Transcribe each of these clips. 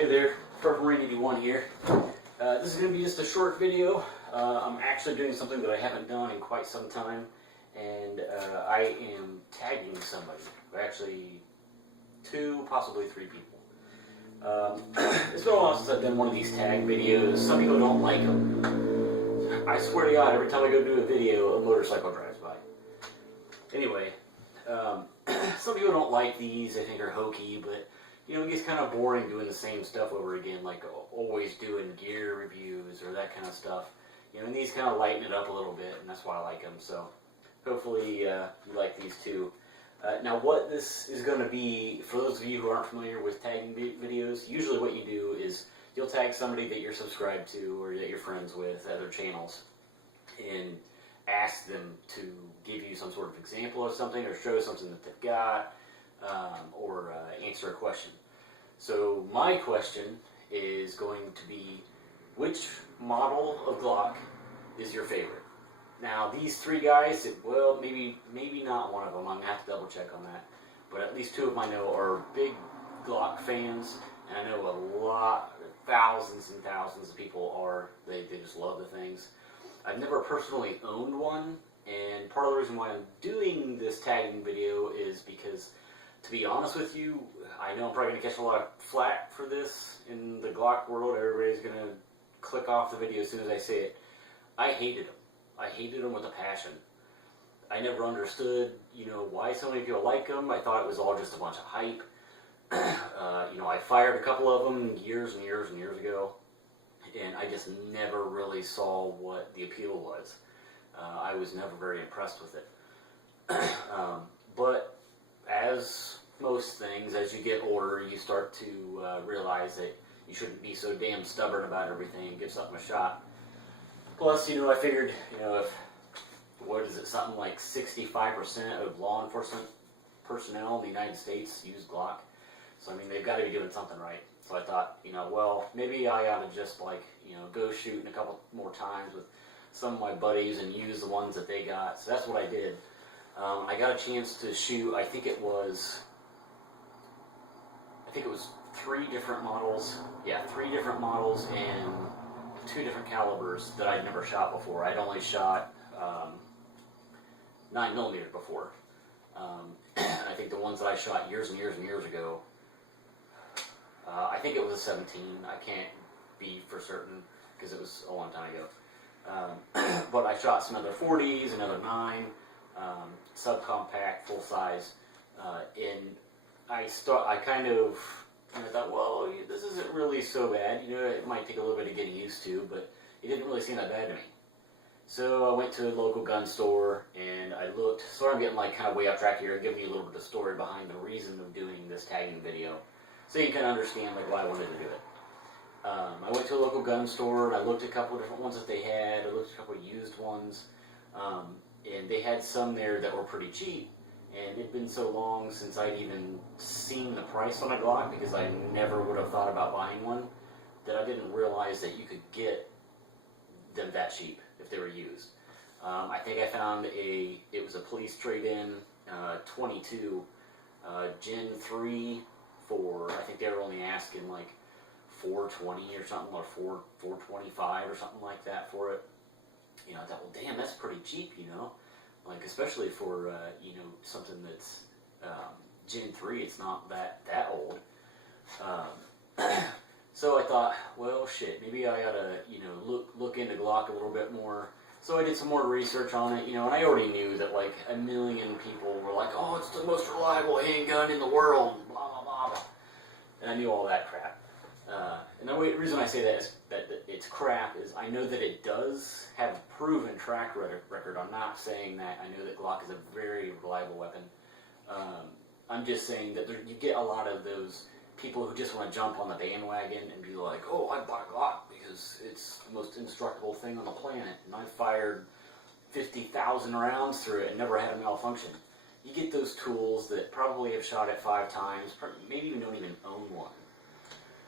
Hey there, Marine81 here. This is going to be just a short video. I'm actually doing something that I haven't done in quite some time, and I am tagging somebody. Actually, 2, possibly 3 people. It's been a while since I've done one of these tag videos. Some people don't like them. I swear to God, every time I go do a video, a motorcycle drives by. Anyway, some people don't like these. They think they're hokey, but you know, it gets kind of boring doing the same stuff over again, like always doing gear reviews or that kind of stuff. You know, and these kind of lighten it up a little bit, and that's why I like them. So hopefully you like these too. Now what this is going to be, for those of you who aren't familiar with tagging videos, usually what you do is you'll tag somebody that you're subscribed to or that you're friends with, other channels, and ask them to give you some sort of example of something or show something that they've got, or answer a question. So my question is going to be, which model of Glock is your favorite? Now these 3 guys, well, maybe not one of them. I'm going to have to double check on that. But at least 2 of them I know are big Glock fans, and I know a lot, thousands and thousands of people are. They just love the things. I've never personally owned one, and part of the reason why I'm doing this tagging video is because, to be honest with you, I know I'm probably going to catch a lot of flack for this in the Glock world. Everybody's going to click off the video as soon as I say it. I hated them. I hated them with a passion. I never understood, you know, why so many people like them. I thought it was all just a bunch of hype. You know, I fired a couple of them years and years and years ago, and I just never really saw what the appeal was. I was never very impressed with it. But as most things, as you get older, you start to realize that you shouldn't be so damn stubborn about everything and give something a shot. Plus, you know, I figured, you know, if, what is it, something like 65% of law enforcement personnel in the United States use Glock. So, I mean, they've got to be doing something right. So I thought, you know, well, maybe I ought to just, like, you know, go shooting a couple more times with some of my buddies and use the ones that they got. So that's what I did. I got a chance to shoot, I think it was 3 different models. Yeah, 3 different models and 2 different calibers that I'd never shot before. I'd only shot 9mm before. And I think the ones that I shot years and years and years ago, I think it was a 17. I can't be for certain because it was a long time ago. But I shot some other 40s, another 9, subcompact, full size, and I thought, well, this isn't really so bad. You know, it might take a little bit of getting used to, but it didn't really seem that bad to me. So I went to a local gun store and I looked. So I'm getting like kind of way off track here, giving you a little bit of story behind the reason of doing this tagging video, so you can understand like why I wanted to do it. I went to a local gun store and I looked at a couple of different ones that they had. I looked at a couple of used ones, and they had some there that were pretty cheap. And it'd been so long since I'd even seen the price on a Glock, because I never would have thought about buying one, that I didn't realize that you could get them that cheap if they were used. I think I found it was a police trade-in 22 Gen 3 for, I think they were only asking like $420 or something, or $425 or something like that for it. You know, I thought, well, damn, that's pretty cheap, you know. Like, especially for, you know, something that's Gen 3, it's not that old. So I thought, well, shit, maybe I ought to, you know, look into Glock a little bit more. So I did some more research on it, you know, and I already knew that, like, 1 million people were like, oh, it's the most reliable handgun in the world, blah, blah, blah, blah. And I knew all that crap. And the reason I say that is that it's crap is I know that it does have a proven track record. I'm not saying that. I know that Glock is a very reliable weapon. I'm just saying that you get a lot of those people who just want to jump on the bandwagon and be like, oh, I bought a Glock because it's the most indestructible thing on the planet, and I fired 50,000 rounds through it and never had a malfunction. You get those tools that probably have shot it 5 times, maybe even don't even own one.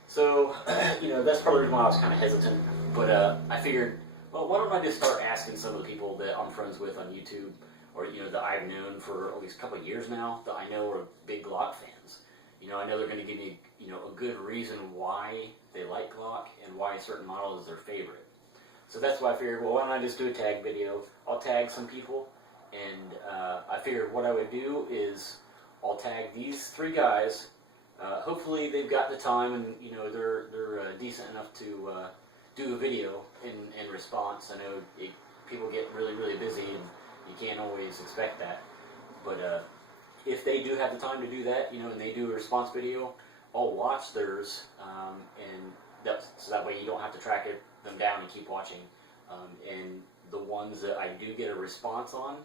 So, you know, that's probably the reason why I was kind of hesitant. But I figured, well, why don't I just start asking some of the people that I'm friends with on YouTube, or, you know, that I've known for at least a couple of years now, that I know are big Glock fans. You know, I know they're going to give me, a good reason why they like Glock and why a certain model is their favorite. So that's why I figured, well, why don't I just do a tag video? I'll tag some people, and I figured what I would do is I'll tag these 3 guys. Hopefully they've got the time, and they're decent enough to do a video in response. I know people get really busy, and you can't always expect that. But if they do have the time to do that, and they do a response video, I'll watch theirs, and so that way you don't have to track them down and keep watching. And the ones that I do get a response on,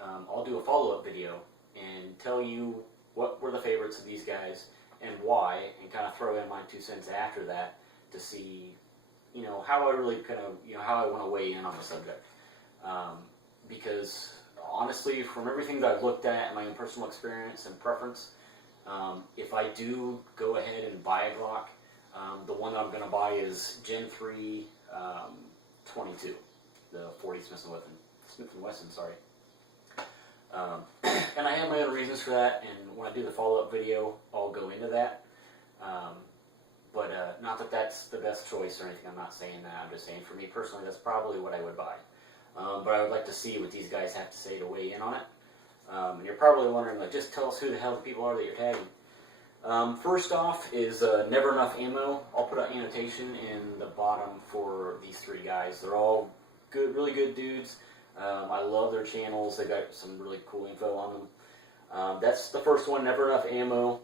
I'll do a follow-up video and tell you what were the favorites of these guys and why, and kind of throw in my 2 cents after that to see, how I really kind of, how I want to weigh in on the subject. Because honestly, from everything that I've looked at and my own personal experience and preference, if I do go ahead and buy a Glock, the one that I'm going to buy is Gen 3 22, the 40 Smith & Wesson, sorry. And I have my own reasons for that, and when I do the follow-up video, I'll go into that. But not that that's the best choice or anything, I'm not saying that. I'm just saying for me personally, that's probably what I would buy. But I would like to see what these guys have to say to weigh in on it. And you're probably wondering, like, just tell us who the hell the people are that you're tagging. First off is Never Enough Ammo. I'll put an annotation in the bottom for these 3 guys. They're all good, really good dudes. I love their channels. They've got some really cool info on them. That's the first one, Never Enough Ammo.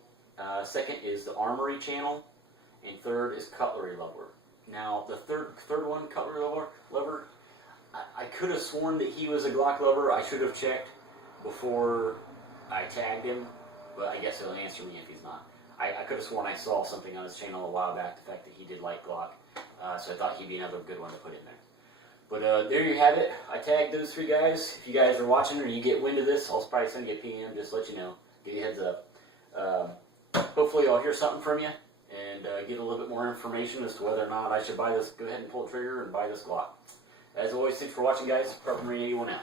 Second is the Armory channel. And third is Cutlery Lover. Now, the third one, Cutlery Lover, I could have sworn that he was a Glock lover. I should have checked before I tagged him, but I guess he'll answer me if he's not. I could have sworn I saw something on his channel a while back, the fact that he did like Glock, so I thought he'd be another good one to put in there. But there you have it. I tagged those 3 guys. If you guys are watching or you get wind of this, I'll probably send you a PM, just let you know, give you a heads up. Hopefully I'll hear something from you and get a little bit more information as to whether or not I should buy this, go ahead and pull the trigger and buy this Glock. As always, thanks for watching, guys. Prep Marine 81 out.